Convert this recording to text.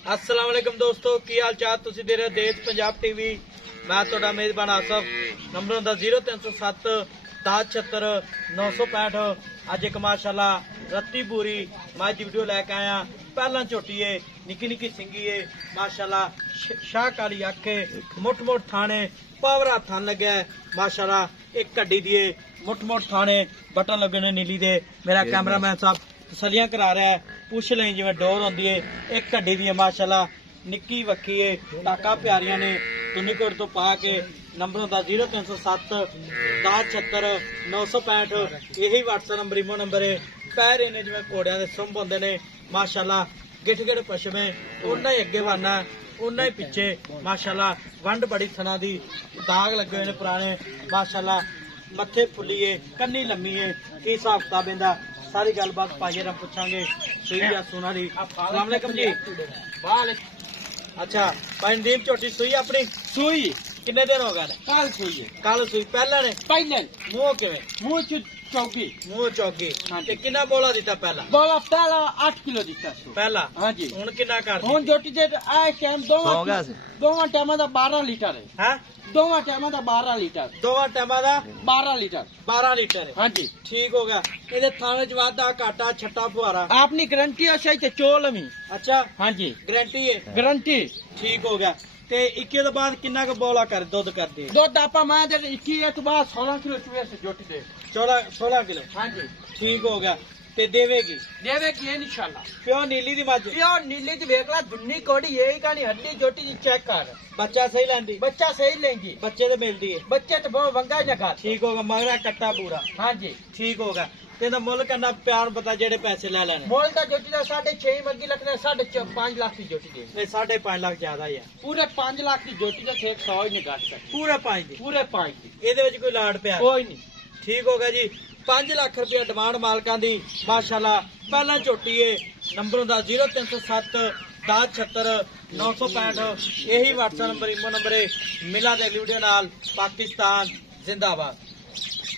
अस्सलाम वालेकुम दोस्तों, की हाल चाल? तुसी दे रहे देश पंजाब टीवी। मैं तुहाडा मेजबान आसफ। नंबर होंदा 0307 1076 965। अज एक माशाल्लाह रत्ती पूरी मैं दी वीडियो लैके आया। पहला झोटी है, निक्की निक्की सिंगी है माशाल्लाह, शाह काली अख है, मुठ मुठ थाने पावरा थान लग्या है माशाल्लाह। एक कड्डी दिए मुठ मुठ थाने बटन लगे ने नीली दे। मेरा कैमरामैन साहब तसलियां करा रहा है, पुछ लें जिवें डोर होंदी है। एक कड्डी दी है माशाल्लाह, निक्की वक्की है, टाका प्यारियां ने। तुनीकोट तो पा के नंबर होंदा 0307 1076 965। यही व्हाट्सएप नंबर इमो नंबर है। पैर इन्हें जिवें घोड़ियां दे सुंभ होंदे ने माशाल्लाह। गिठ गिठ पछमे उन्ना ही अगे वाना उन्ना ही पिछे माशाल्लाह। वंड बड़ी थना दी, दाग लगे हुए ने पुराने माशाल्लाह। मत्थे फुल्लीए, कन्नी लम्मी है, की हिसाब किताब इंदा सारी गलबात पाइए हम पूछांगे। सुई या सोना दी। अस्सलाम वालेकुम जी। अच्छा भाई नदीम, झोटी सुई अपनी सुई किन्ने दिन हो गए? कल सुई है। कल सुई पहला ने पहले मुंह किवें? मुंह चौकी मुंह चौकी। हाँ ते किन्ना बोला दिता पहला? बोला पहला 8 किलो दिता सु पहला हाँ जी। हुन किन्ना कर? ਹੁਣ ਜੋਟੀ ਦੇ ਆ ਟਾਈਮ ਦੋਵਾਂ ਟਾਈਮਾਂ ਦਾ 12 ਲੀਟਰ ਹੈ। हैं ਦੋਵਾਂ ਟਾਈਮਾਂ ਦਾ 12 ਲੀਟਰ दोवां टाइमां दा 12 लीटर 12 लीटर है। हाँ जी। ठीक हो गया। ਇਹਦੇ ਥਾਣੇ ਚ ਵਾਧਾ ਘਾਟਾ ਛੱਟਾ ਫੁਹਾਰਾ? ਆਪਣੀ ਗਰੰਟੀ ਹੈ ਸਹੀ ਤੇ ਚੋਲ ਵੀ अच्छा हाँ जी गारंटी है। ਗਰੰਟੀ। ठीक हो गया। ਤੇ 21 ਤੋਂ ਬਾਅਦ ਕਿੰਨਾ ਕੁ ਬੋਲਾ ਕਰ ਦੁੱਧ ਕਰਦੀ? ਦੁੱਧ ਆਪਾਂ ਮੈਂ ਦੇ 21 ਤੋਂ ਬਾਅਦ 16 ਕਿਲੋ ਚੂਹੇ ਸੇ ਜੋਟੀ ਦੇ 16 किलो। हाँ जी। ठीक हो गया। ਤੇ ਦੇਵੇਗੀ देवे की इंशाल्लाह। ਪਿਓ ਨੀਲੀ ਦੀ ਮੱਝ? यो नीली दी वेखला दुन्नी कोड़ी यही कहानी हड्डी जोटी दी चेक कर। ਬੱਚਾ ਸਹੀ ਲੈਂਦੀ? बच्चा सही लेंगी, ਬੱਚੇ ਤੇ ਮਿਲਦੀ ਹੈ। बच्चे तो बहुत वंगा ही लगा। ठीक होगा। मगरा कट्टा पूरा। हाँ जी। ठीक होगा। तेरा मुल करना प्यार पता जेड़े पैसे ले लेने। मोल का जोटी का 6.5 मर्गी लगना 5.5 लाख की जोटी दे। नहीं 5.5 लाख ज्यादा ही है। पूरे 5 लाख की जोटी का थे 100 ही नहीं काट सकते। पूरे 5 दी। पूरे 5 की ਇਹਦੇ ਵਿੱਚ ਕੋਈ ਲਾੜ ਪਿਆ? कोई नहीं। ठीक हो गया जी। 5 ਲੱਖ रुपया डिमांड मालकां दी माशाल्लाह। पहला झोटी है। नंबर होंदा 0307 1076 965। यही व्हाट्सएप नंबर इमो नंबर है। मिला दे वीडियो नाल। पाकिस्तान जिंदाबाद।